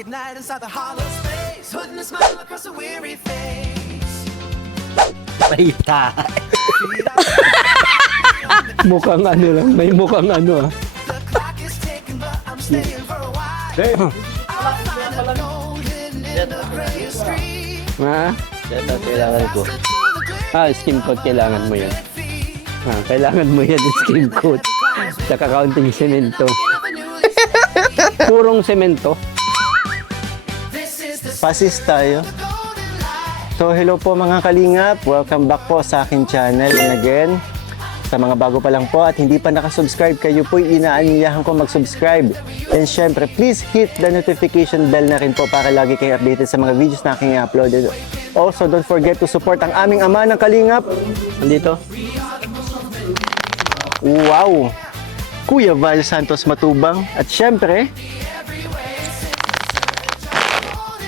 At night inside the hollow space, putting a smile across a weary face. Paita. Mukhang ano lang, may mukhang ano ah. The clock is ticking, but I'm staying for a while. I'll find a note hidden in the gray street. Ha? Ito, kailangan ko. Skim coat, kailangan mo yan. Kailangan mo yan, skim coat. Tsaka kaunting semento. Purong semento. Pasis tayo. So hello po mga kalingap, welcome back po sa akin channel. And again, sa mga bago pa lang po at hindi pa nakasubscribe, kayo po inaanyayahan ko mag-subscribe. And syempre, please hit the notification bell na rin po para lagi kayo updated sa mga videos na aking i-uploaded. Also, don't forget to support ang aming ama ng kalingap. Andito. Wow! Kuya Val Santos Matubang. At syempre,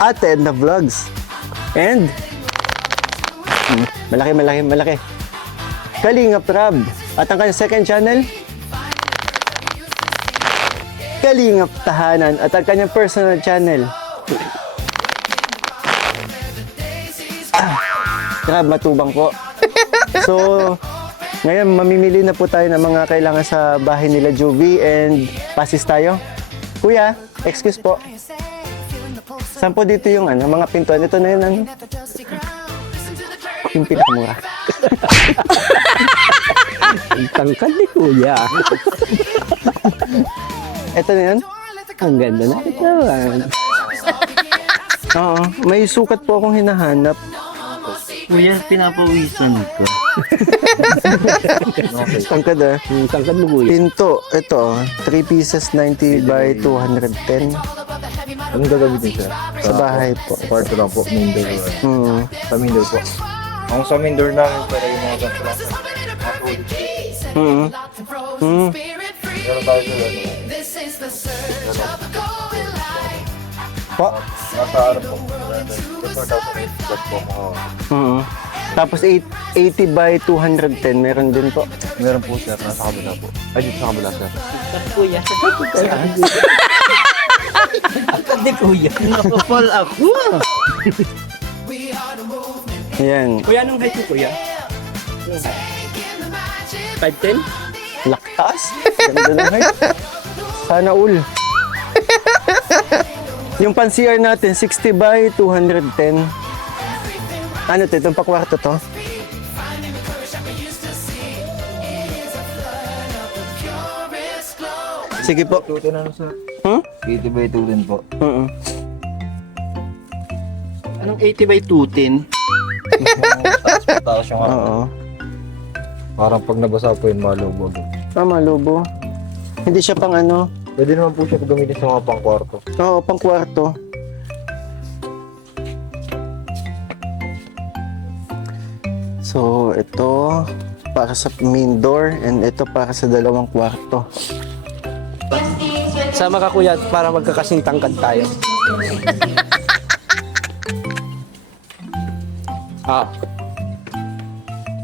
Ate Edna Vlogs. And malaki Kalingap Rab. At ang kanyang second channel, Kalingap Tahanan. At ang kanyang personal channel, Rab Matubang po. So ngayon mamimili na po tayo ng mga kailangan sa bahay nila Juvie and pasis tayo. Kuya, excuse po. Saan po dito yung mga pintuan? Ito na yun, yung pinakamura. Ang tangkad ni Kuya. Ito na yun? Ang ganda na ito. Oo, may sukat po akong hinahanap. Kuya, pinapawisan ko. Tangkad Ang tangkad mo, Kuya. Pinto, ito, 3 pieces, 90 by 210. Anong gagamitin siya? Sa bahay po. Kwarto lang po, main door. Sa main door po. Ang sa main door namin para yung mga ganito lang. Meron tayo sa Po? nasa ano po. 4,800 plus po mga. Tapos 80 by 210, meron din po. Meron po sir, nasa kabila po. Ay, dito sa kabila sir. Kuya. Tangkad ni Kuya. Nakapal ako. Ayan, Kuya, anong height mo, Kuya? 5'10"? laktas. Ganda na height. Sana all. Yung pan-CR natin, 60 by 210. Ano to? Itong pakwarto to? Sige po. 210 ano sir? 80 Hmm? by 210 po. Anong 80 by 210? Tapos yung Oo. parang pag nabasa po yun, malubog. Tama, lobo. Hindi siya pang Pwede naman po siya gamitin sa mga pangkwarto. Oo, pang kwarto. So, ito para sa main door and ito para sa dalawang kwarto. Sama ka, Kuya, para magkakasing tangkad tayo.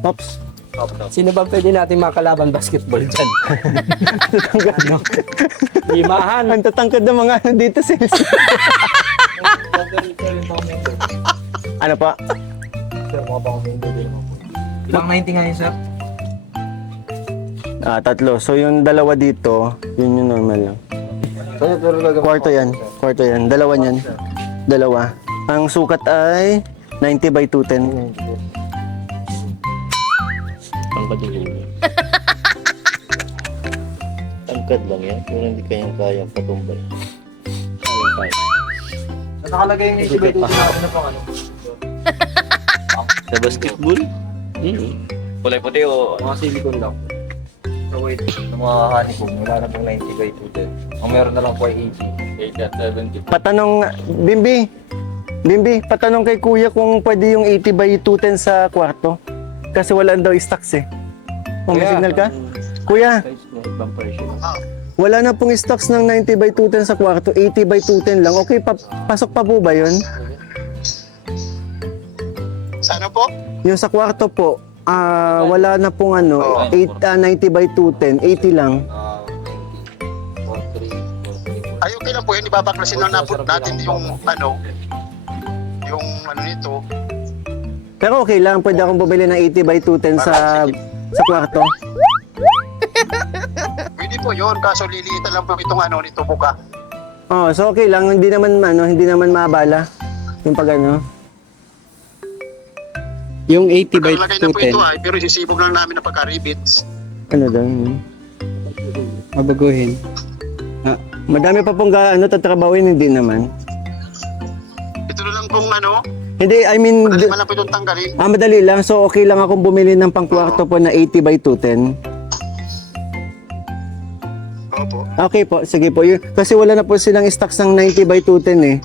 Oops. Sino ba pwede natin makalaban basketball dyan? Limahan. Ang tatangkad ng mga dito, sis. Ano pa? Sir, mga pang main door din naman po. Ilang 90 nga yun sir? Tatlo. So, yung dalawa dito, yun yung normal lang. Sir, pero talaga Kwarto yan. Kwarto yan. Dalawa niyan. Dalawa. Ang sukat ay 90 by 210. Tangkad ni Kuya. Tangkad lang yan. Kung hindi kayang kayang patumbay. nakalagay yung 80 by 210 natin na pang ano. Sa basketball? Kulay puti o Mga silicone lang. So wait, ng mga honeycomb, wala na pong 90 by 210. Ang meron na lang po ay 80. 80 at 70. Patanong, Bimbi, patanong kay Kuya kung pwede yung 80 by 210 sa kwarto. Kasi wala daw stocks eh. Kung may signal ka? Kuya, ibang presyo. wala na pong stocks ng 90 by 210 sa kwarto, 80 by 210 lang. Okay, pasok pa po ba yun? Sa ano po? Yung sa kwarto po, wala na pong ano, 90 by 210, 80 lang. 90. 43. Ay, okay lang po yun. Ibabaklasin lang natin yung ano nito. Pero okay lang, pwede akong bumili ng 80 by 210 sa kwarto. Pwede po yun, kaso liliitan lang po itong ano nito buka. Oh, so okay lang, hindi naman mabala yung pag ano. Yung 80 by Nakalagay na po ito 210, pero sisibog lang namin ng pagka-rivets. Ano daw? mabaguhin. Madami pa pong tatrabawin, hindi naman. Ito na lang pong ano, Hindi, I mean, madali man lang po itong tanggalin. madali lang. So, okay lang akong bumili ng pangkwarto po na 80 by 210. Opo. Okay po, sige po. Kasi wala na po silang stocks ng 90 by 210 eh.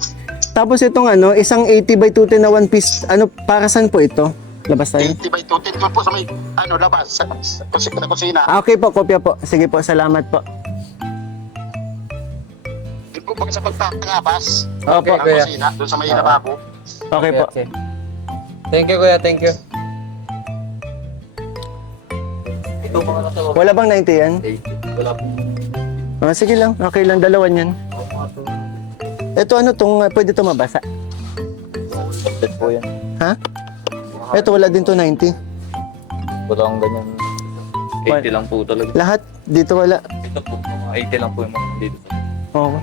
Tapos itong isang 80 by 210 na one piece, para saan po ito? Labas tayo? 80 by 210 ko po sa may labas sa kusina. Okay po, kopya po. Sige po, salamat po. Doon po sa pagpapangabas. Opo. Ang kusina, doon sa may lababo. Okay po. Thank you, kuya. Thank you. Ito mga nasa baba. Wala bang 90 yan? 80. Wala po. Sige lang, okay lang. Dalawan yan. Ito pwede ito mabasa. Budget po yan. Ha? Ito wala din to 90. Wala akong ganyan. 80 lang po talaga. Lahat dito wala. Ito po, mga 80 lang po yung mga dito. Oh.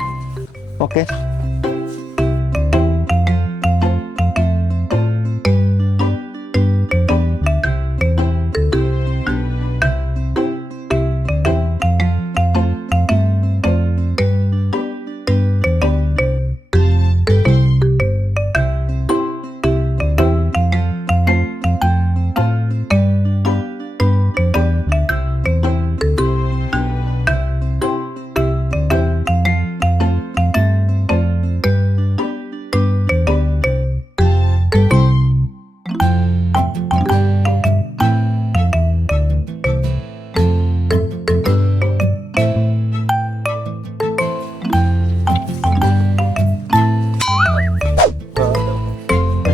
Okay.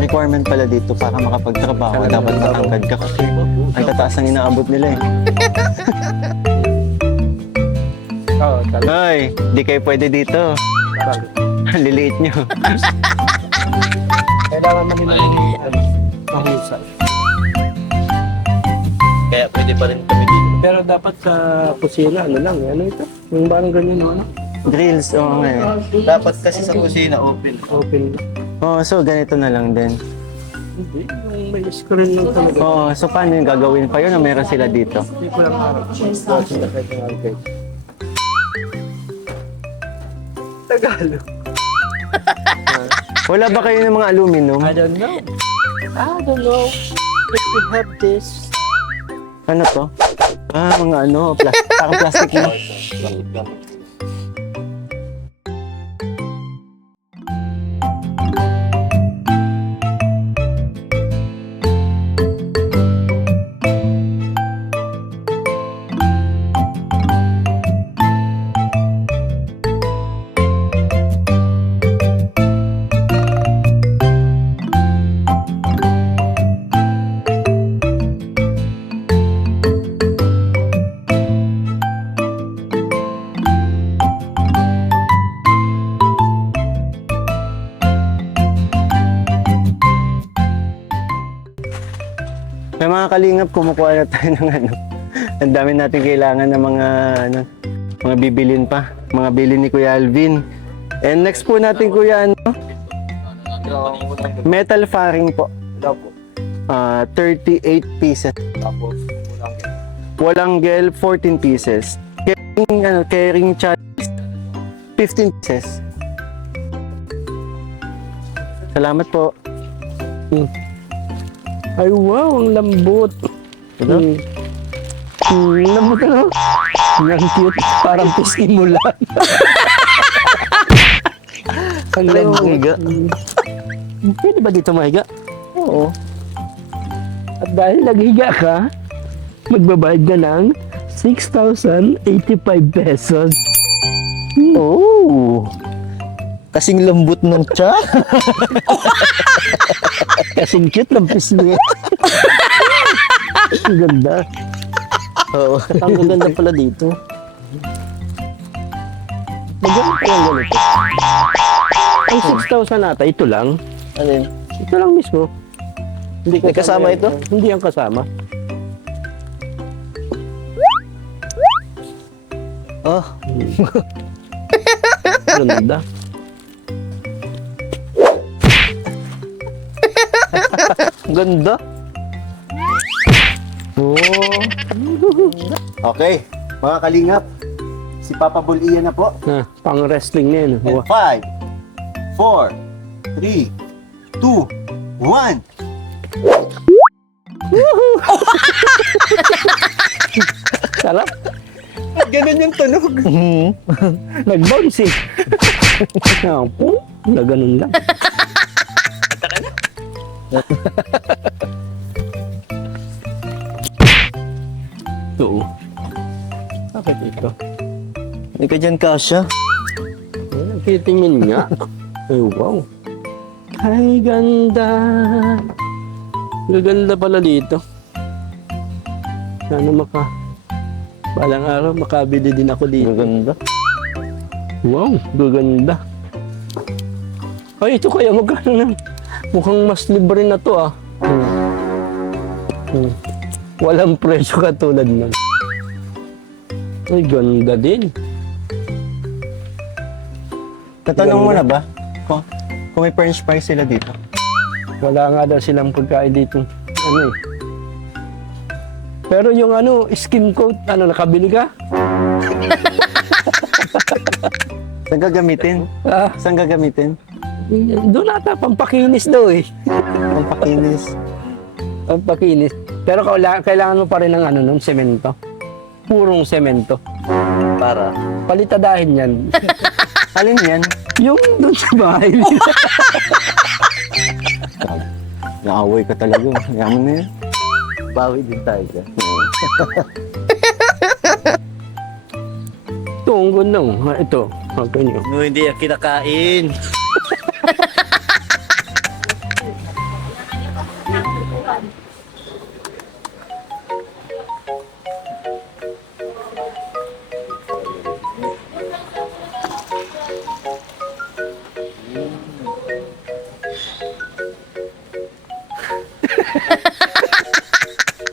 Requirement pala dito para makapagtrabaho, dapat matangkad ka kasi ang tataas ang inaabot nila eh. Hoy, di kayo pwede dito. Liliit nyo. Kailangan man nila mahusay. Kaya pwede pa rin kami dito. Pero dapat sa kusina, ano ito? Yung parang ganyan, Grills, oo nga eh. Dapat kasi sa kusina open. open. Oh, so ganito na lang din. Hindi, yung may screen lang talaga. Oh, so paano yung gagawin pa yun na meron sila dito? Hindi ko lang harap. Tagalog. Wala ba kayo ng mga aluminum? I don't know. If we have this. Ano to? Mga parang plastic na. May mga kalingap, kumukuha na tayo ng Ang dami natin kailangan ng mga bibilin pa. Mga bilin ni Kuya Alvin. And next po natin, Kuya, metal fairing po. 38 pieces. Tapos, Walang gel, 14 pieces. Carrying chalice, 15 pieces. Salamat po. Ay, wow, ang lambot. Ito? Lambot ano? Ang cute. Parang pistimulan. Ang Try mo lambot. higa. Pwede ba dito mahiga? Oo. At dahil naghiga ka, magbabayad ka ng 6,085 pesos. Oh! Kasing lambot ng tiyan. Kasing cute ng piece niya. Ang ganda. Oo. Ang ganda pala dito. Maganda pa yung ganito. Ang 6,000 ata, ito lang. Ano yun? Ito lang mismo. Hindi May kasama ito? Hindi ang kasama. Oh, Ganda. ganda. Oh. Okay, mga kalingap. Si Papa Bull Ian na po. Pang wrestling na yun. And 5, 4, 3, 2, 1. Sarap. Ganun yung tunog. Nag-bounce eh. Naku, na ganun lang. Oo. Bakit ito? Hindi ka dyan, Kasha. Titingin nga. Ay, wow. Ay, ganda. Gaganda pala dito. Sana balang araw makabili din ako dito. Ganda. Wow, gaganda. Ay, ito kaya magkano na? Mukhang mas libre na to ah. Walang presyo katulad nun. Ay, ganda din. Tatanong mo na ba? Kung may French fries sila dito. Wala nga daw silang pagkain dito. Ano eh. Pero yung skin coat, nakabili ka? Saan gagamitin? Ah, Saan gagamitin? doon ata, pampakinis daw eh. Pampakinis. Pampakinis. Pero kailangan mo pa rin ng nun, semento. Purong semento. Para. Palitadahin yan. Alin yan? Yung doon sa bahay nila. Naaway ka talaga. Yaman na yan. Bawi din tayo dyan. Ito, ang ganda. Ito, okay nyo. No, hindi yan kinakain.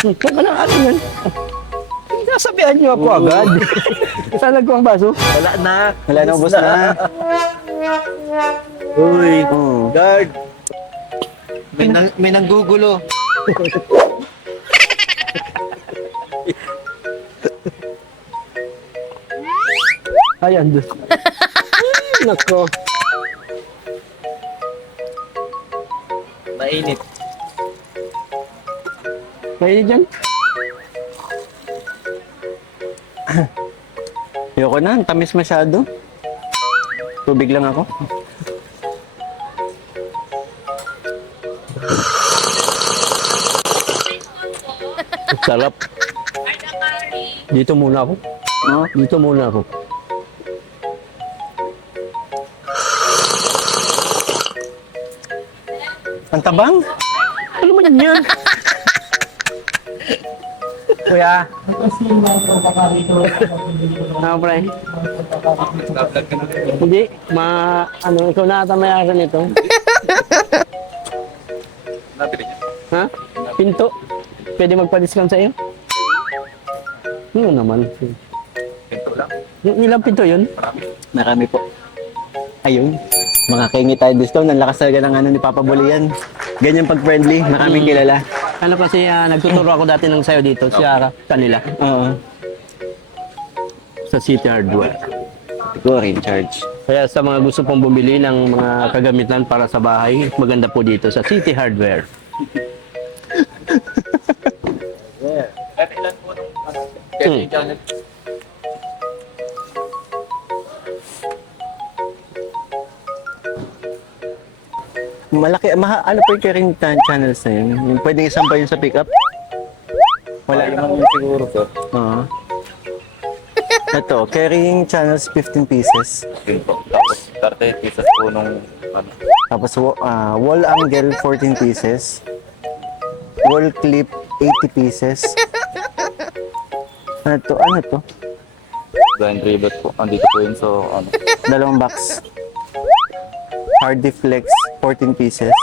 Saan ka na yan? Nasabihan niyo ako agad. Saan nagkuhang baso? Wala na. Wala na, ubos na. Uy, Oo. guard. May nanggugulo. Ayan doon. Nako. Mainit. Kaya dyan? Ayoko na, ang tamis masyado. Tubig lang ako. Sarap. Dito muna ako. No? Dito muna ako. Ang tabang? Ano man yan? Kuya. Ano pre? Hindi. Ikaw na ata may-ari nito. Nabili niya. Ha? Pinto. Pwede magpa-discount sa iyo? Ano naman? Pinto lang. Ilang pinto yun? Marami po. Ayun. Makakaingi tayo discount. Ang lakas talaga ng ni Papa Bulian. Ganyan pag-friendly. Maraming kilala. Ano kasi nagtuturo ako dati ng sayo dito sa kanila. Oo. Sa City Hardware. Go in charge. Kaya sa mga gusto pong bumili ng mga kagamitan para sa bahay, maganda po dito sa City Hardware. Kahit ilan po nung Kevin channel. Malaki. Ano po yung carrying channels na yun? Yung pwedeng isang pa yun sa pickup? Wala naman yun siguro to. Oo. Ito, carrying channels 15 pieces. Yun po. Tapos 30 pieces po nung ano. Tapos wall angle 14 pieces. Wall clip 80 pieces. Ano to? Ano to? Blind rivet po. Andito po yun. So, ano. Dalawang box. Hardy flex 14 pieces.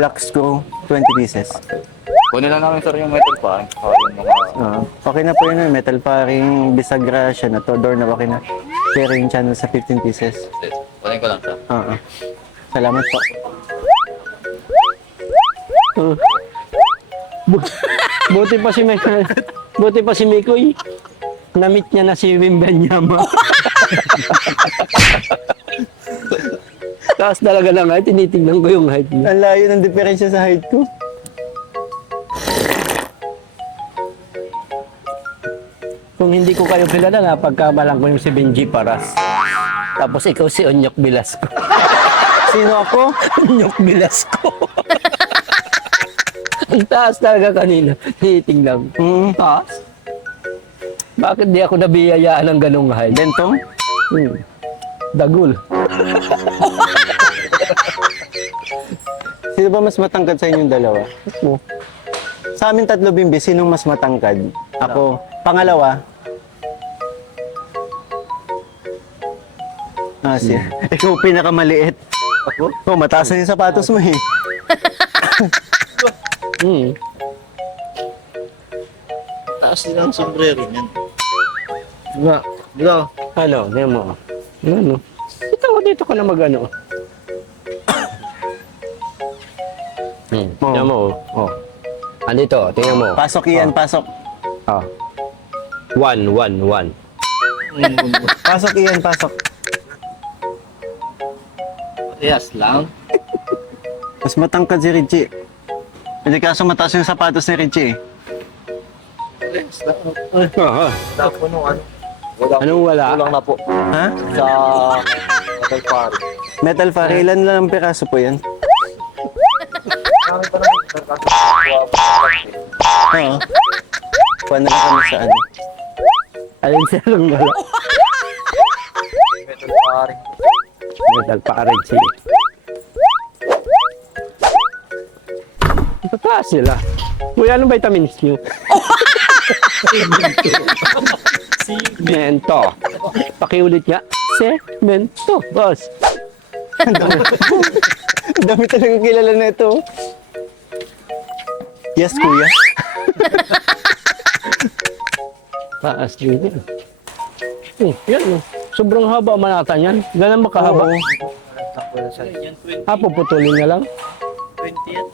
Black screw 20 pieces. Kunin lang namin sir yung metal pa. Yung mga... Okay na po yun. Metal paring bisagra siya na to. Door na okay na. Pero yung channel sa 15 pieces. Kunin ko lang siya. Salamat po. Buti pa si Mikoy. Buti pa si Mikoy. Na-meet niya na si Wimbenyama. Taas talaga ng height. Tinitingnan ko yung height niya. Ang layo ng diferensya sa height ko. Kung hindi ko kayo kilala na pagkamalang ko yung si Benji Paras. Tapos ikaw si Onyok Velasco. Sino ako? Onyok Velasco. Ang taas talaga kanina. Tinitingnan. Taas? Bakit di ako nabiyayaan ng ganong height? Bentong? Dagul. Sino ba mas matangkad sa inyong dalawa? Ako. Sa amin tatlo, Bimbi, sinong mas matangkad? Ako. Pangalawa? Ikaw pinakamaliit. Ako? Oh, mataas na yung sapatos mo eh. Taas din ang sombrero niyan. Nga. Diba? Ano, demo. Ano? Dito ka na mag-ano. Tingnan mo. Oh. Andito, tingnan mo. Pasok iyan, pasok. 1, 1, 1. Pasok iyan, pasok. Yes lang. Mas matangkad si Richie. Hindi kaso mataas yung sapatos ni Richie. Yes lang. Wala po nung ano. Anong wala? Kulang na po. Ha? Sa metal pari. Metal fare, ilan lang ang piraso po yan? Kami pa naman sir. Oo. Kuha na lang kami sa ano. Alin siya lang wala? Metal pari. Metal pa-red siya. Tataas sila. Kuya, anong vitamins nyo? Cemento. Pakiulit nga. Cemento, boss. Ang dami talaga kilala na ito. Yes, kuya. Taas yun yan. Yan. Sobrang haba ang manata niyan. Ganun ba kahaba? Puputulin niya lang. 20 yan.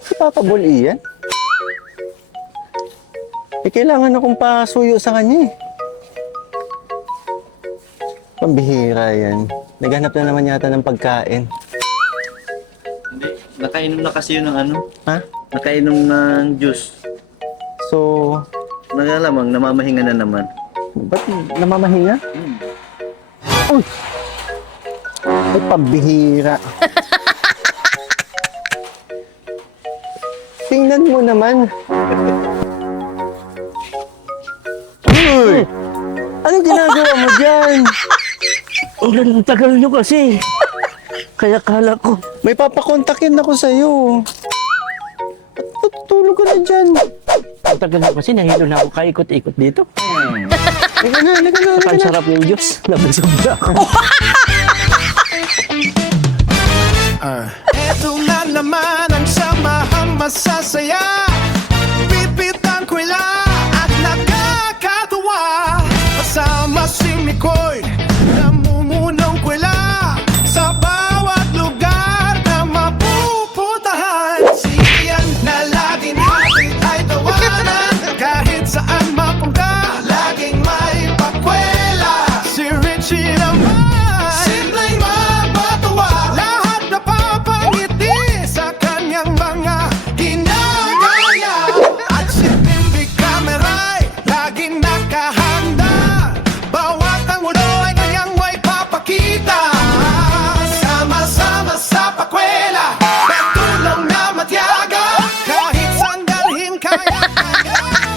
Si Papa Bol iyan? Kailangan akong pasuyo sa kanya eh. Pambihira yan. Naghanap na naman yata ng pagkain. Hindi. Nakainom na kasi yun ng ano. Ha? Nakainom ng juice. So, Nagalamang, namamahinga na naman. ba't namamahinga? Uy! Ay, pambihira. Tingnan mo naman. Uy! Anong ginagawa mo dyan? Ang tagal nyo kasi. Kaya kala ko. May papakontakin ako sa'yo. Tutulog ka na dyan. Ang tagal nyo kasi. Nahilo na ako kaikot-ikot dito. Liga na. Ang sarap ng Diyos. Nabusog na ako. Eto na naman ang samahang masasaya. Pipitang kwila at nakakatuwa. Kasama si Mikoy, namumunong kwila sa bawat lugar na mapupuntahan. Si Ian na laging hatid ay tawanan. Kahit saan mapunta, laging may pakwela. Si Richie naman, simpleng mapatawa. Lahat napapangiti sa kanyang mga ginagaya. At si Bimbi Cameray, laging nakahanda. Bawat ang ulo ay kanyang may papakita. Sama-sama sa pakwela, katulong na matyaga. Kahit saan dalhin kaya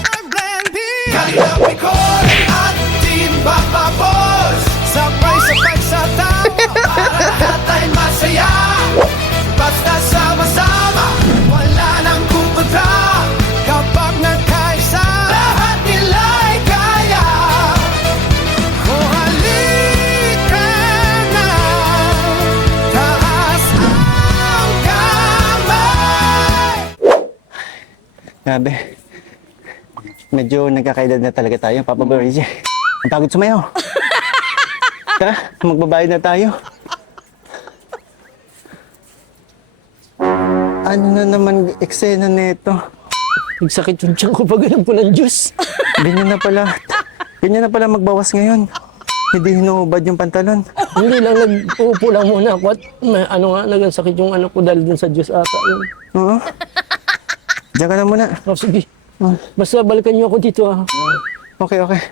mag-blending. Grabe. Medyo nagkakaedad na talaga tayo, Papa Boris. Ang pagod sumayaw. Tara, magbabayad na tayo. Ano na naman eksena nito? Nagsakit yung tiyan ko pag ganun po ng juice. Ganyan na pala magbawas ngayon. Hindi hinuhubad yung pantalon. Hindi lang, nag-uupo lang muna ako at nagsakit yung ano ko dahil dun sa juice ata yun. Oo. Diyan ka na muna. Oh, sige. Basta balikan niyo ako dito ah. Okay, okay.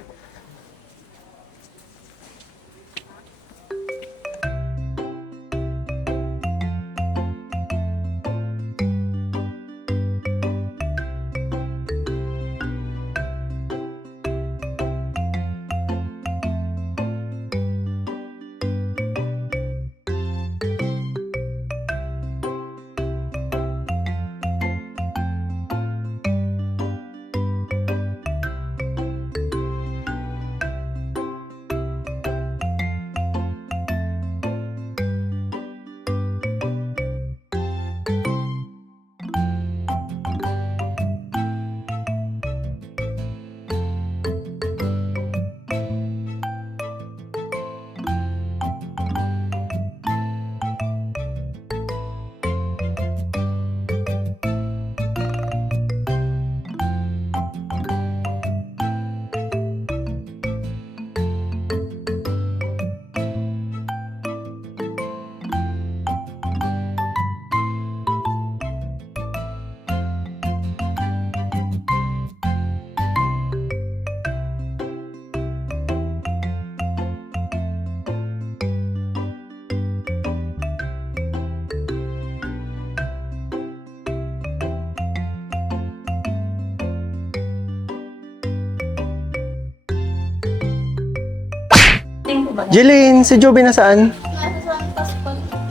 Jeline, si Joby nasaan?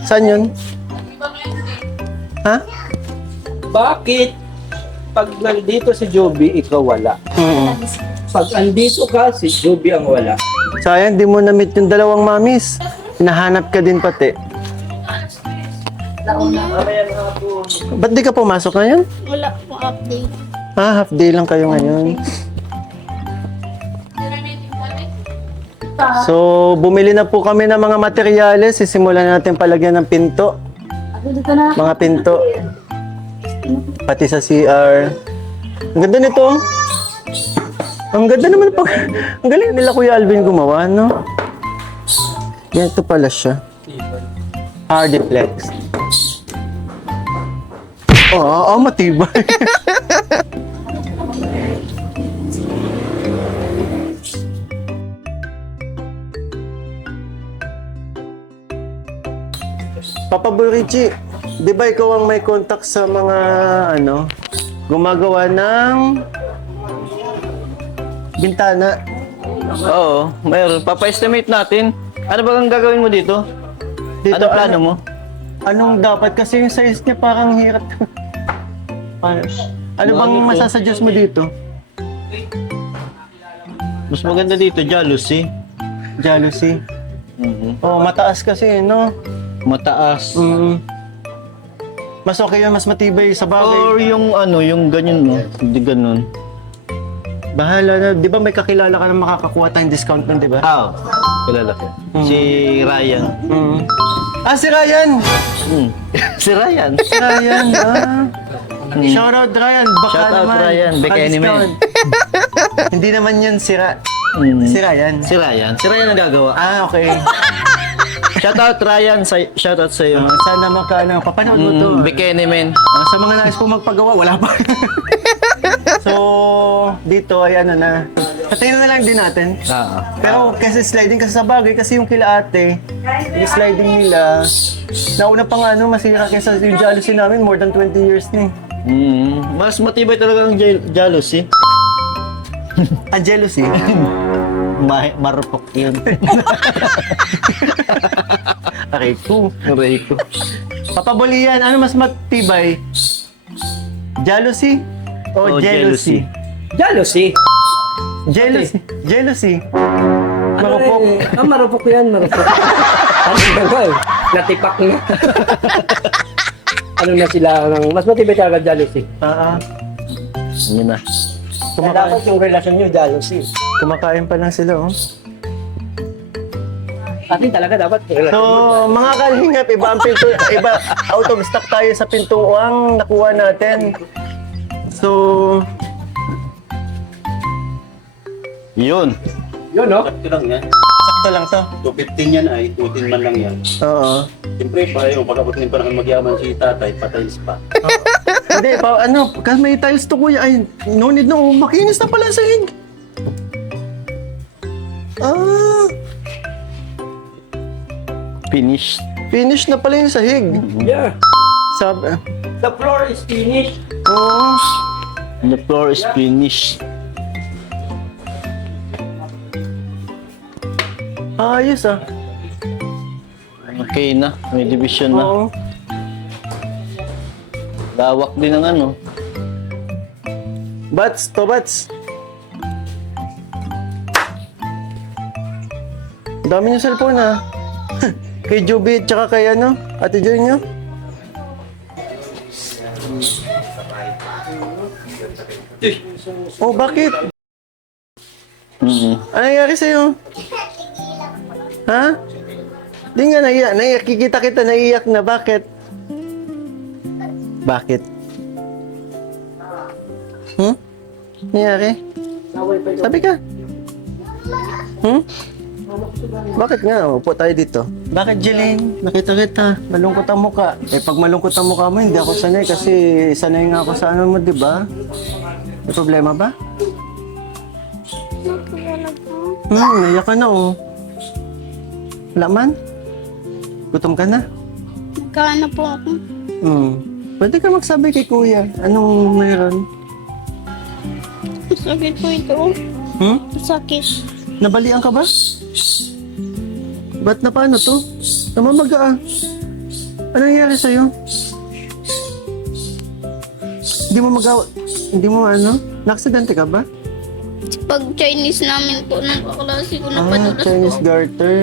Saan yun? Ha? Bakit? Pag nandito si Joby, ikaw wala. Pag andito ka, si Joby ang wala. Sayang, di mo na-meet yung dalawang mamis. Hinahanap ka din pati. Ba't di ka pumasok ngayon? Wala po update. Ah, half day lang kayo ngayon. So, bumili na po kami ng mga materyales. Sisimulan natin palagyan ng pinto. Mga pinto. Pati sa CR. Ang ganda nito. Ang ganda naman pag... Ang galing nila Kuya Alvin gumawa, no? Yan, ito pala siya. Hardiplex. Oo, matibay. Papa Burichi, di ba ikaw ang may contact sa mga, gumagawa ng bintana? Oo, mayroon. Papa-estimate natin. Ano ba ang gagawin mo dito? Ano plano mo? Anong dapat? Kasi yung size niya parang hirap. Ano bang masasuggest mo dito? Mas maganda dito, jealousy. Jealousy. Mhm. Oh, mataas kasi, no? Mataas. Mas okay yun, mas matibay sa bagay. Or yung ganyan mo. Hindi ganun. Bahala na. Di ba may kakilala ka na makakakuha tayong discount nun, di ba? Ah, kilala ko. Si Ryan. Ah, si Ryan! Si Ryan. Si Ryan, Shoutout Ryan, baka Shoutout naman. Ryan, baka discount. Hindi naman yun si Ryan. Si Ryan ang gagawa. Ah, okay. Shoutout Ryan, shoutout sa iyo. Sana papanood mo to. Bikini man. Sa mga nais po magpagawa, wala pa. So, dito ay na. Patayin na lang din natin. Pero kasi sliding kasi sa bagay, kasi yung kila ate, yung sliding nila, nauna pa nga masira kaysa yung jealousy namin, more than 20 years na eh. Mas matibay talaga ang jealousy. Ang jealousy? Marupok yun. Aray ko. Papabolian, ano mas matibay? Jealousy? O jealousy? Jealousy. Jealousy. Marupok. Marupok yan, marupok. Natipak na. Ano na sila, mas matibay talaga jealousy. Yun na. Kaya dapat yung relasyon nyo, jealousy. Kumakain pa lang sila, oh. Atin talaga dapat relasyon. So, mga kalingap, iba ang pinto, iba, out of stock tayo sa pintuang nakuha natin. So, Yun. Yun, no? Sakto lang yan. sakto lang to. 215 yan ay 210 man lang yan. Oo. Siyempre, pareho, pag-abot ng panahon magyaman si tatay, patays pa. Hindi, kasi may tiles to kuya. Ay, no need na, makinis na pala sa hig. Ah, Finish. finish na pala yung sahig. Yeah. Sabi, The floor is finished. oo. The floor is finished. Ayos ah. Okay na. May division na. Oo. Lawak din ng ano. Bats, to bats. Dami niyo cellphone ah. Kay Juby at saka kay ano, Ate Joy niyo. Oh, bakit? Ano nangyari sa'yo? Ha? Di nga naiyak. Kikita kita naiyak na. Bakit? Bakit? Nangyari? Sabi ka. Bakit nga? Upo tayo dito. Bakit, Jeline? Nakita kita. Malungkot ang muka. Eh, pag malungkot ang muka mo, hindi ako sanay kasi sanay nga ako sa ano mo, di ba? May problema ba? Naiyak ka na, oh. Wala man? Gutom ka na? Nagkaano po ako. Pwede ka magsabi kay kuya. Anong mayroon? Sakit po ito. Sakit. Nabalian ka ba? Ba't na paano to? Namamaga ah. Ano nangyari sa'yo? Hindi mo ano? Naksidente ka ba? Pag Chinese namin po, ng kaklase ko na Ah, padulas Chinese po. garter.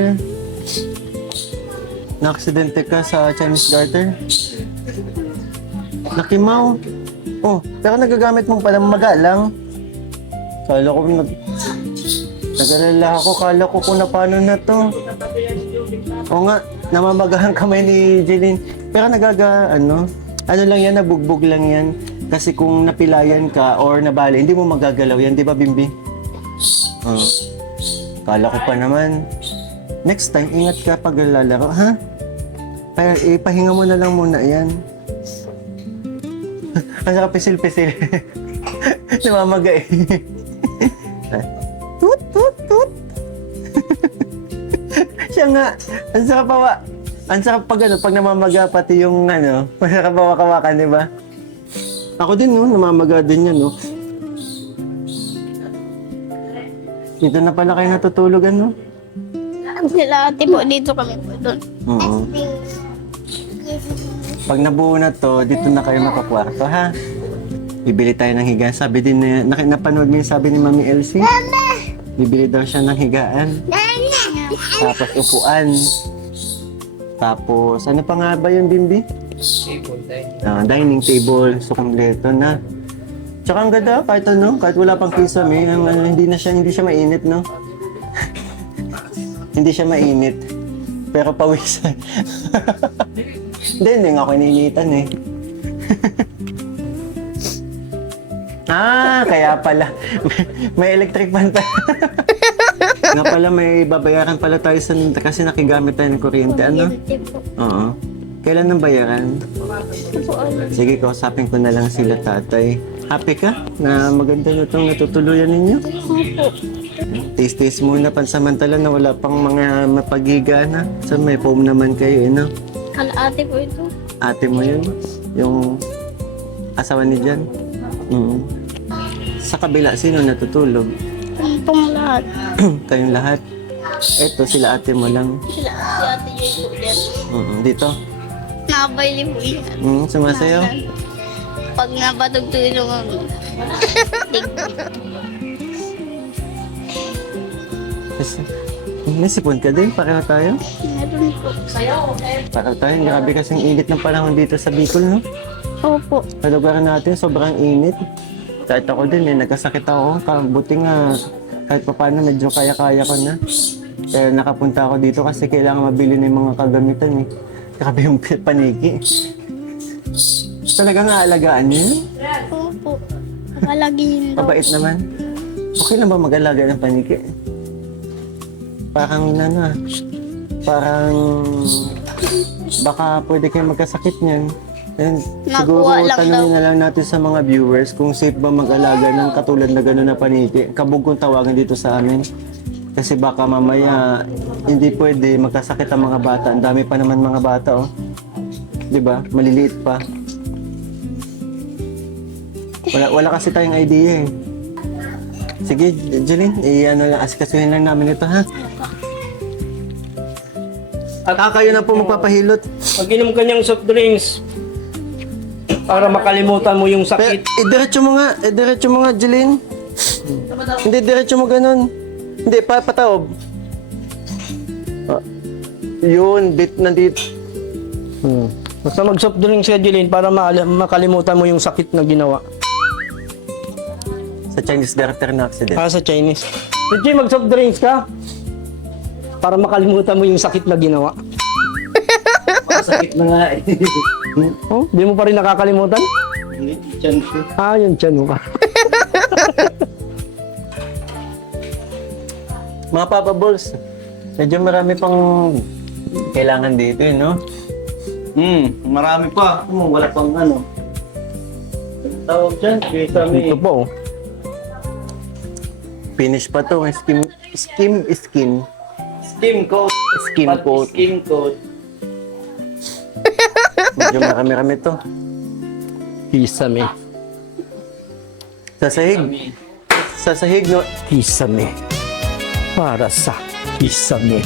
Naksidente ka sa Chinese garter? Nakimaw. Oh, pero nagagamit mong panamaga lang. Kala ko nag-alala ako. Kala ko kung na paano na to. Oo nga, namamagahan kamay ni Jeline. Pero ano lang yan, nabugbog lang yan. Kasi kung napilayan ka or nabali, hindi mo magagalaw yan, di ba, Bimbi? Oo. Kala ko pa naman. Next time, ingat ka pag lalaro, ha? Pero ipahinga mo na lang muna yan. Ang saka pisil-pisil. Namamaga eh. Tut, tut, tut. Siya nga. Ang saka pawa. Ang saka pag namamaga pati yung ang saka pawa-kawakan, di ba? Ako din, no? Namamaga din yan, no? Dito na pala kayo natutulog, no? Sila ate po, dito kami po doon. Oo. Pag nabuo na to, dito na kayo makakwarto, ha? Bibili tayo ng higaan. Sabi din napanood mo yung sabi ni Mami Elsie? Bibili daw siya ng higaan. Tapos upuan. Tapos, ano pa nga ba yung Bimbi? Dining table. So, kompleto na. Tsaka ang ganda, kahit kahit wala pang kisame, hindi siya mainit, no? Hindi siya mainit. Pero pawisan. Hindi nga ako iniinitan eh. Kaya pala. May electric fan pa. Nga pala, may babayaran pala tayo kasi nakigamit tayo ng kuryente. Ano? Oo. Kailan nang bayaran? Sige, kausapin ko na lang sila tatay. Happy ka na maganda na itong natutuluyan ninyo? Taste-taste muna pansamantala na wala pang mga mapaghigaan, ha? So may foam naman kayo, no? Kala ate po ito. Ate mo yun? Yung asawa ni Jan? Sa kabila, sino natutulog? Ang pong lahat. Kayong lahat? Eto, sila ate mo lang. Sila si ate Joy po dyan. Dito? Nabayli po yun. Sumasayaw? Pag napatugtulong ako. May sipon ka din? Pareho tayo? Meron po. Pareho tayo. Grabe kasing init ng panahon dito sa Bicol, no? Opo. Sa lugar natin, sobrang init. Kahit ako din nagkasakit ako. Buti nga, kahit pa paano medyo kaya-kaya ko na. Pero nakapunta ako dito kasi kailangan mabili ng mga kagamitan eh. Grabe yung paniki. Talagang aalagaan niyo? Opo. Papalagihin daw. Mabait naman. Okay lang ba mag-alaga ng paniki? Parang parang baka pwede kayo magkasakit niyan. And siguro Nakuha lang tanongin daw. na lang natin sa mga viewers kung safe ba mag-alaga ng katulad na gano'n na paniki. Kabog kong tawagan dito sa amin. Kasi baka mamaya hindi pwede magkasakit ang mga bata. Ang dami pa naman mga bata, oh. 'Di ba? Maliliit pa. Wala kasi tayong idea eh. Sige, Jeline, asikasuhin lang namin ito, ha? At kayo na po magpapahilot. Pag-inom ka niyang soft drinks, para makalimutan mo yung Pero, sakit. diretso mo nga, Jeline. Hindi, diretso mo ganun. Hindi, pataob. Yun, bit nandito. Basta mag-soft drinks ka, Jeline, para makalimutan mo yung sakit na ginawa. Sa Chinese director na accident. Sa Chinese. Richie, mag-soft drinks ka. Para makalimutan mo yung sakit na ginawa. Sakit na nga eh. Oh, di mo pa rin nakakalimutan? Hindi, tiyan ko. Yung tiyan mo ka. Mga Papa Balls, medyo marami pang kailangan dito, no? Marami pa. Wala pang ano. Tawag dyan, kami. Ito po. Finish pa to. Skim Skim coat. coat. Skim coat. Medyo marami-rami to. Kisame. Sa sahig, no? Kisame. Para sa kisame.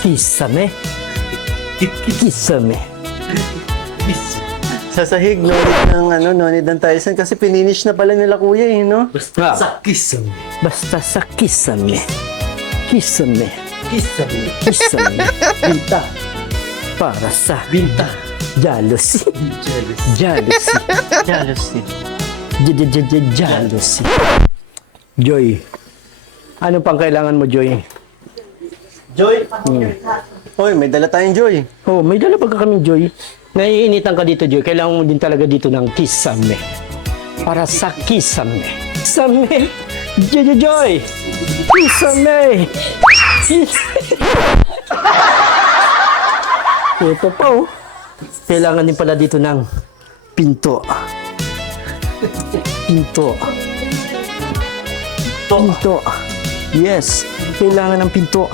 Kisame. Kisame. Sa sahig, no need ng Tyson kasi pininish na pala nila kuya eh, no? Sa kisame. Basta sa kisame. Kisame. Kisame. Kisame. Binta. Para sa Binta. jealousy. Jealousy. Jealousy. Jealousy. Joy. Ano pang kailangan mo, Joy? Joy. Oy, may dala tayong Joy. Oh, may dala pa kaming Joy. Naiinitan ka dito, Joy. Kailangan mo din talaga dito ng kisame. Para sa kisame. Kisame. Joy. Kisame. Ito pa, oh. Kailangan din pala dito ng pinto. Pinto. Pinto. Yes. Kailangan ng pinto.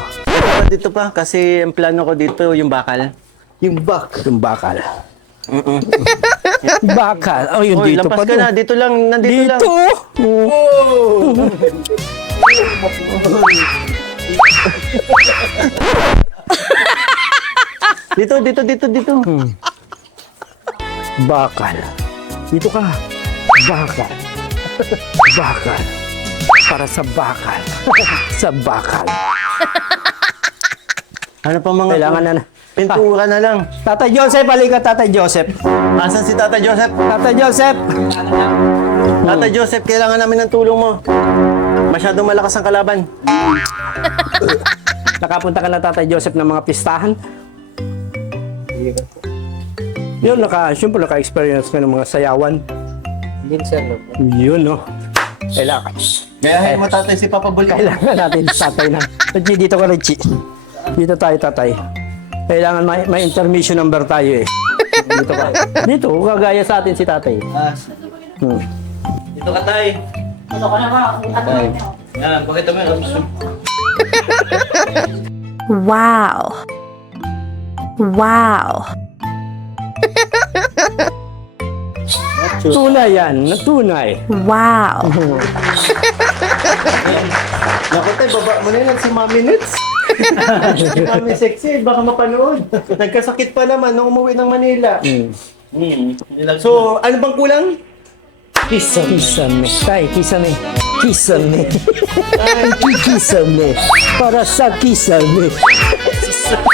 Dito pa kasi ang plano ko dito yung bakal. Yung bakal. Bakal. Oh, yun Oy, dito lampas pa ka doon. na. Dito lang. Nandito lang. Dito. Dito. Bakal. Dito ka. Bakal. Bakal. Para sa bakal. Sa bakal. Ano pa mga Kailangan na. pintura na lang. Tatay Joseph, halika Tatay Joseph. Asan si Tata Joseph? Tatay Joseph. Tata Joseph, kailangan namin ng tulong mo. Masyadong malakas ang kalaban. Nakapunta ka na Tatay Joseph ng mga pistahan? Yun, siyempre naka-experience ka ng mga sayawan. Minsan, no? Yun, no? Kailangan. Gayahin mo tatay si Papa Bull. Kailangan natin tatay na. Richie, dito ka, Richie. Dito tayo, tatay. Kailangan may intermission number tayo eh. Dito ka. Dito, kagaya sa atin si tatay. Dito ka tayo. Yan, pakita mo yung abs. Wow. Wow. Tunay yan, natunay. Wow. Naku tayo, baba mo na yan si Mami Nits. Si Mami Sexy, baka mapanood. Nagkasakit pa naman nung umuwi ng Manila. So, ano bang kulang? Kisame. Tay, kisame. Kisame. Kisame. Para sa kisame.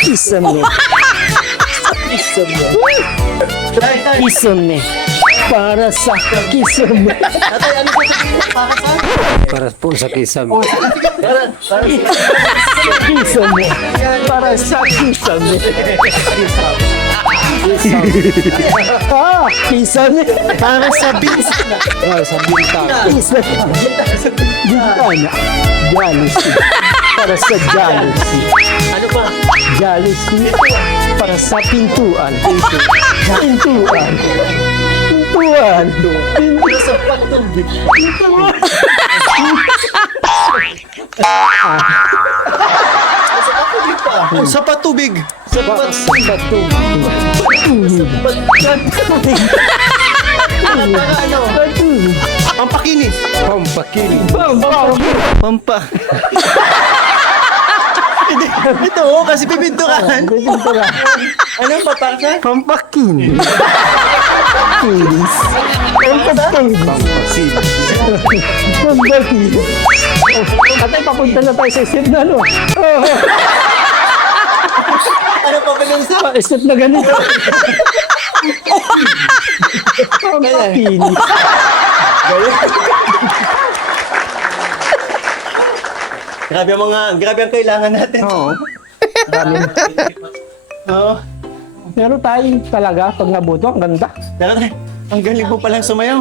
Kisame. Kisame. Kisame. Para sa kisame. Tatay, ano po sabihin mo? Para sa? Para po sa kisame. Kisame. Para sa kisame. Ah, kisame. Para sa bintana. Para sa bintana. Kisame. Bintana. Jealousy. Para sa jealousy. Ano pa? Jealousy. Para sa pintuan. Pintuan. Pintuan. Para sa patubig. Sa patubig. Sa patubig. Para ano? Pampakinis. Pampakilig. Pampa. Hindi, ito kasi pipinturan. Ano pa para sa? Pampakilig. Pampakilig. Pampakilig. Pampakilig. Atay, papunta na tayo sa step na ano. Ano pa ba nun sa? Step na ganito. Pampakilig. Grabe ang kailangan natin. Oo. Marami. Oo. Meron tayo talaga pag nabuto, ang ganda. Ang galing mo palang sumayaw.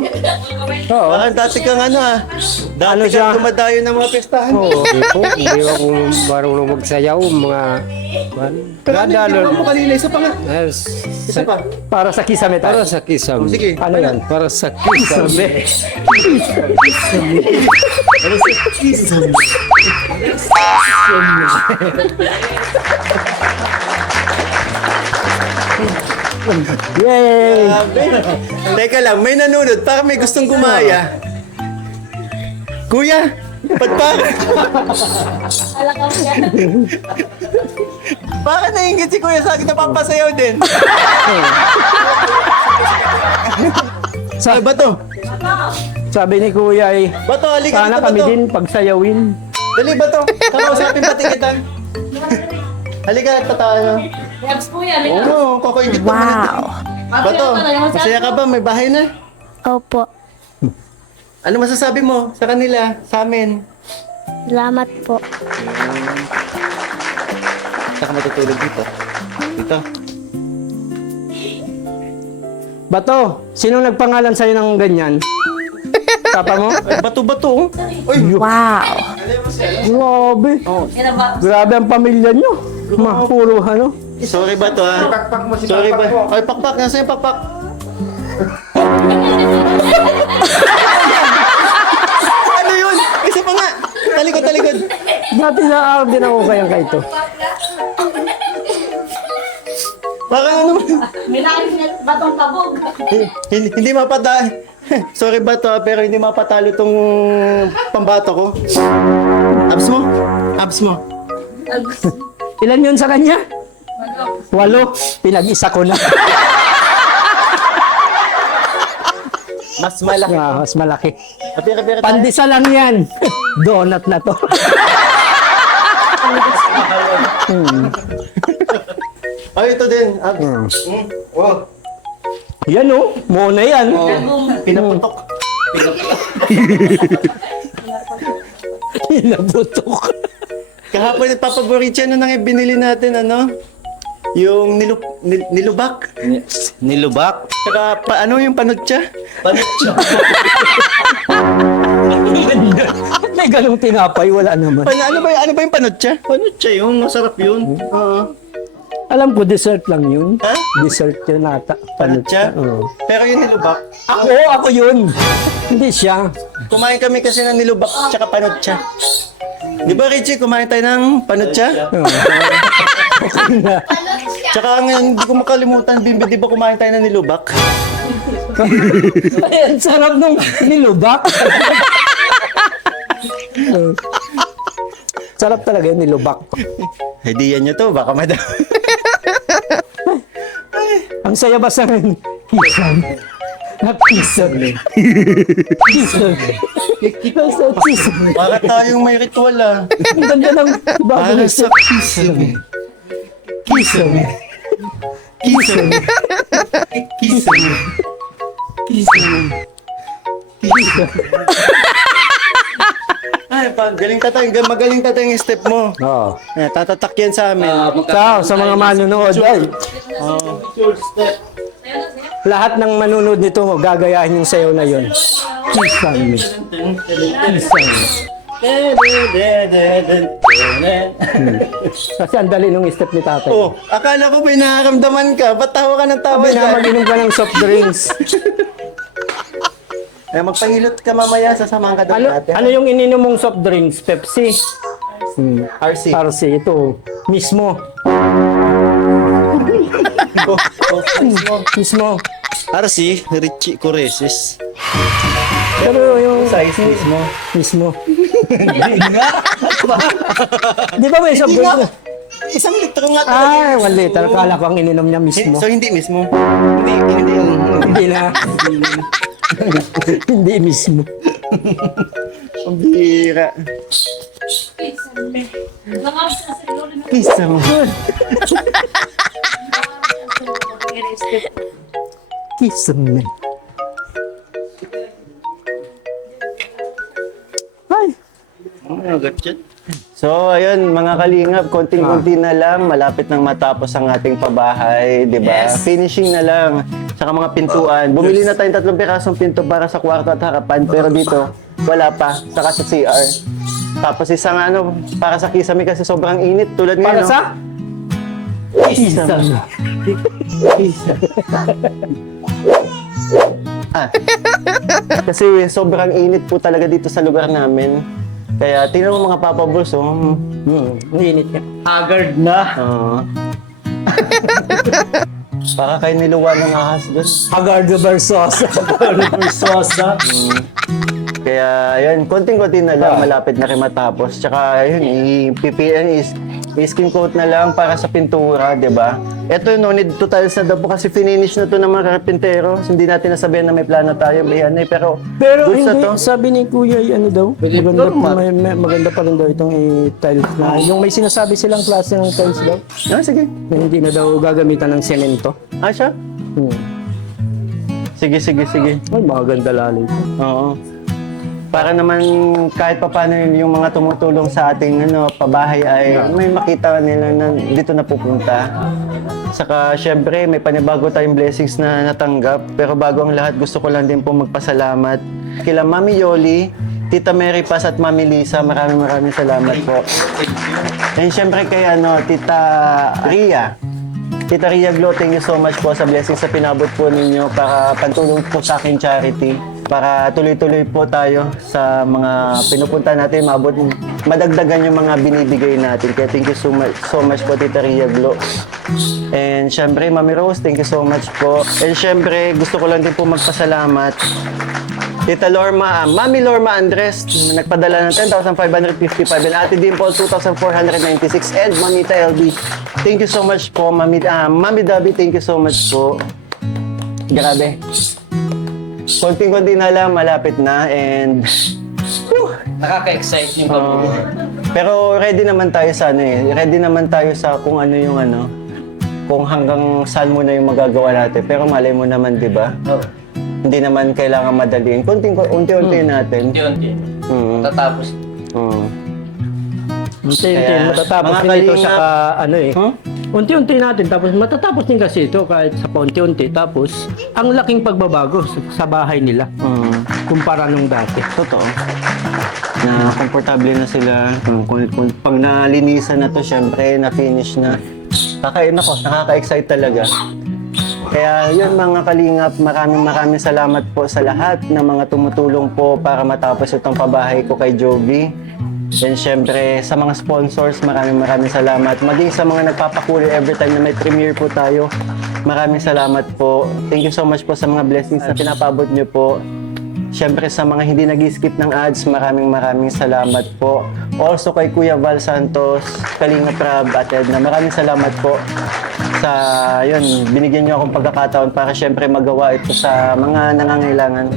Oo. Parang dati kang ano Dati siya? kang dumadayo ng mga pestahan. Oo. Hindi ako marunong magsayaw, mga... Pero ano yung ginawa mo kanina? Isa pa nga. Isa pa. Para sa kisame tayo. Para sa kisame. Sige. Ano yan? Para sa kisame. Yay! Grabe. Teka lang, may nanunod. Parang may gustong gumaya. Kuya, patpakan. Baka nainggit si Kuya sa akin na pampasayaw din. Ano ba to? Sabi ni Kuya ay, Bato, halika sana dito, kami Bato. din pagsayawin. Dali, Bato. Kakausapin pati kita. Halika, tatalo. Oo, kakaingit pa man. Wow. Bato, masaya ka ba? May bahay na? Opo. Ano masasabi mo sa kanila, sa amin? Salamat po. Saka matutulog dito. Dito. Bato, sino nagpangalan sa'yo ng ganyan? Papa mo? Bato-bato. Uy, Wow. Grabe. Grabe ang pamilya nyo. Puro ano. sorry Bato ha. Sorry ba? Ay, pakpak. Nasaan yung pakpak? Ano yun? Isa pa nga. Talikod, talikod. Dati na din ako kayang kaito. Parang ano man. Batong kabog. Hindi mapatalo. Sorry Bato ha, pero hindi mapatalo tong pambato ko. Abs mo? Abs mo. Ilan yun sa kanya? 8. Pinag-isa ko na. Mas malaki. Mas malaki. Pira-pira tayo. Pandisa lang yan. Donut na to. Oh, ito din. Abs. Oh. Yan o. Muna yan. Pinaputok. Pinabutok. Kahapon nagpapaborito ano nang binili natin ano? Yung nilubak. Nilubak? Saka ano yung panutsa? Panutsa. May ganong tinapay. Wala naman. Ano ba yung panutsa? Panutsa yun, masarap yun. Oo. Alam ko, dessert lang yun. Ha? Dessert yun nata. Panutsa? Oo. Pero yung nilubak, Ako yun. Hindi siya. kumain kami kasi ng nilubak tsaka panutsa. Di ba Richie, kumain tayo ng panutsa? Tsaka ang hindi ko makalimutan, Bimbi, di ba kumain tayo ng nilubak? Ay, ang sarap nung nilubak. Sarap talaga yung nilubak. Hediyan nyo to, baka madami. Ang saya ba sa akin? Kisam. Nakisam. Kisam. Kisam. Para tayong may ritual ah. Ang ganda ng bago Para na sa kisam. Kisam. Kisam. Kisam. Ay, galing tatay, magaling tatay yung step mo. Oo. Tatatak yan sa amin. Sa mga manonood, ay, lahat ng manonood nito, gagayahin yung sayaw na yun. Kisame. Kasi ang dali nung step ni tatay. Oh, akala ko ba nakaramdaman ka? Ba't tawa ka ng tawa Sabi na dyan? mag-inom ka ng soft drinks. Magpahilot ka mamaya, sasamahan ka doon natin. Ano yung ininom mong soft drinks? Pepsi? RC. RC, ito. Mismo. Mismo. RC, Richie Coreses. Pero yung Size mismo. mismo. Di ba may soft drinks? Isang litro nga Ay, 1 liter. Kala ko ang ininom niya mismo. So hindi mismo. Hindi na. Hindi mismo. Ang bira. Pisa mo. Kisame. Ay. So, ayun, mga kalingap, konting-konti na lang, malapit nang matapos ang ating pabahay, di ba? Finishing na lang, saka mga pintuan. Bumili na tayong 3 pirasong pinto para sa kwarto at harapan, pero dito, wala pa, saka sa CR. Tapos isang para sa kisame kasi sobrang init, tulad Para ngayon. sa? Kisame. Kasi sobrang init po talaga dito sa lugar namin. Kaya tingnan mo mga Papa Bulls, Ang init niya. Haggard na. Para kayo niluwa ng ahas doon. Hagardo versus. Versosa. Kaya yun, konting-konti na lang, malapit na rin matapos. Tsaka yun, i-skin coat na lang para sa pintura, di ba? Ito no need to tiles na daw po kasi finish na to ng mga karpintero. Hindi natin nasabihan na may plano tayo, pero Pero goods na hindi, to. sabi ni Kuya, ano daw? Maganda pa rin daw itong tiles na. Yung may sinasabi silang klase ng tiles daw. Sige. Na hindi na daw gagamitan ng semento. Siya? Sige. Ay, maganda lalo ito. Oo. Para naman kahit papaano yung mga tumutulong sa ating pabahay ay may makita nila na dito na pupunta. Saka syempre may panibago tayong blessings na natanggap. Pero bago ang lahat gusto ko lang din po magpasalamat kila Mami Yoli, Tita Mary Paz at Mami Lisa. Maraming salamat po. And syempre kay Tita Ria. Tita Ria Glo, thank you so much po sa blessings na pinabot po ninyo para pantulong po sa aking charity. Para tuloy-tuloy po tayo sa mga pinupunta natin, madagdagan yung mga binibigay natin. Kaya thank you so much po, Tita Ria Glo. And syempre, Mami Rose, thank you so much po. And syempre, gusto ko lang din po magpasalamat. Tita Lorma, Mami Lorma Andres, nagpadala ng 10,555 and Ate Dimple, 2,496 and Mamita LB. Thank you so much po, Mami Dabi, thank you so much po. Grabe. Konting-konti na lang, malapit na, and Nakaka-excite yung pag-uwi. pero ready naman tayo sa ready naman tayo sa kung ano yung kung hanggang saan mo na yung magagawa natin. Pero malay mo naman, di ba? Hindi naman kailangan madaliin. Unti-unti natin. Unti-unti. Tatapos. Unti-unti, Kaya, matatapos mga din ito kalingap- sa unti-unti natin, tapos matatapos din kasi ito kahit sa paunti-unti. Tapos, ang laking pagbabago sa bahay nila kumpara nung dati. Totoo. Na komportable na sila. Kung pag nalinisan na to, syempre, na-finish na. Nakaka-excite talaga. Kaya yun mga kalingap, maraming salamat po sa lahat ng mga tumutulong po para matapos itong pabahay ko kay Joby. And syempre, sa mga sponsors, maraming salamat. Maging sa mga nagpapakuli every time na may premiere po tayo, maraming salamat po. Thank you so much po sa mga blessings na pinapabot nyo po. Syempre, sa mga hindi nag-skip ng ads, maraming salamat po. Also kay Kuya Val Santos, Kalinga Prab at Edna, maraming salamat po sa binigyan nyo akong pagkakataon para syempre magawa ito sa mga nangangailangan.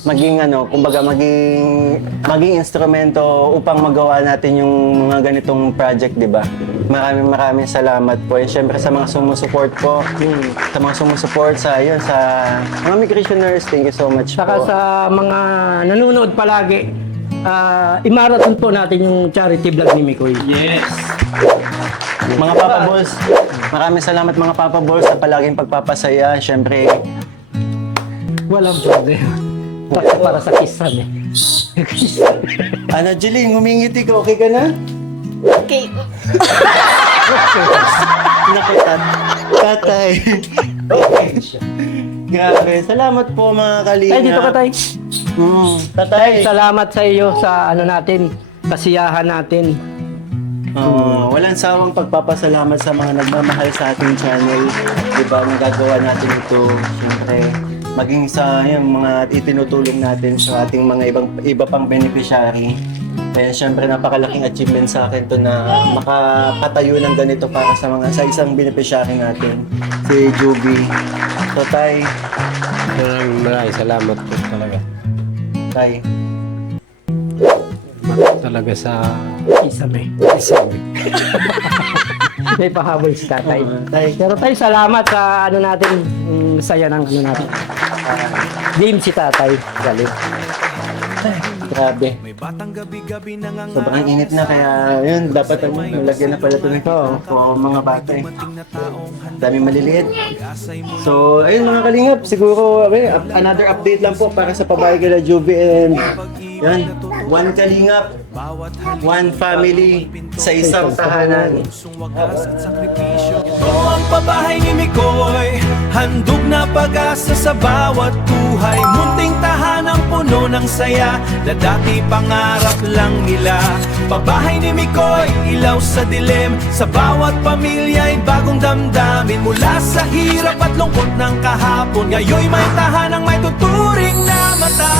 Maging maging instrumento upang magawa natin yung mga ganitong project, di ba? Maraming salamat po. And syempre sa mga sumusuport po, sa mga sumusuport sa mga migrationers, thank you so much Saka po. sa mga nanonood palagi, i-marathon po natin yung charity vlog ni Mikoy. Yes! Mga Papa Balls, maraming salamat mga Papa Balls sa palaging pagpapasaya. Syempre, Walang problema. Para sa Kisame. ano, Jeline, humingiti ka, okay ka na? Okay. Naku, tatay. Grabe, salamat po mga kalinga. Tay, dito ka, Tay. Tatay. Salamat sa iyo sa ano natin, kasiyahan natin. Walang sawang pagpapasalamat sa mga nagmamahal sa ating channel. Diba, nagagawa natin ito, siyempre, maging sa yung mga itinutulong natin sa ating mga iba pang beneficiary. Kaya siyempre napakalaking achievement sa akin to na makapatayo ng ganito para sa isang beneficiary natin, si Juby. So, Tay, Maraming salamat po talaga. Tay, Talaga sa Kisame. May pahabol si tatay. Tay, Pero tayo salamat sa ano natin, saya ng ano natin. Game si tatay. Galing. grabe. Sobrang init na kaya yun, dapat nalagyan na pala ito nito po mga bata eh. Dami maliliit. So, ayun mga kalingap, siguro another update lang po para sa pabahay kila Juvie and yan, one kalingap, one family sa isang tahanan. Ito ang pabahay ni Mikoy, handog na pag-asa sa bawat buhay. Munting tahanang puno ng saya, na dati pangarap lang nila. Pabahay ni Mikoy, ilaw sa dilim, sa bawat pamilya'y bagong damdamin. Mula sa hirap at lungkot ng kahapon, ngayoy may tahanang may tuturing na mata.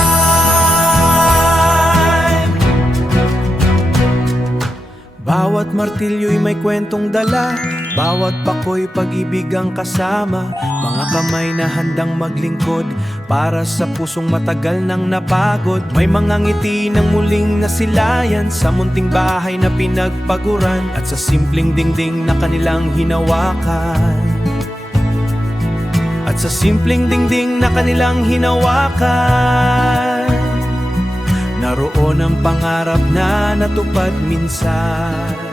Bawat martilyo'y may kwentong dala, bawat pako'y pag-ibig ang kasama. Mga kamay na handang maglingkod para sa pusong matagal nang napagod. May mga ngiti ng muling nasilayan sa munting bahay na pinagpaguran, at sa simpleng dingding na kanilang hinawakan. At sa simpleng dingding na kanilang hinawakan, naroon ang pangarap na natupad minsan.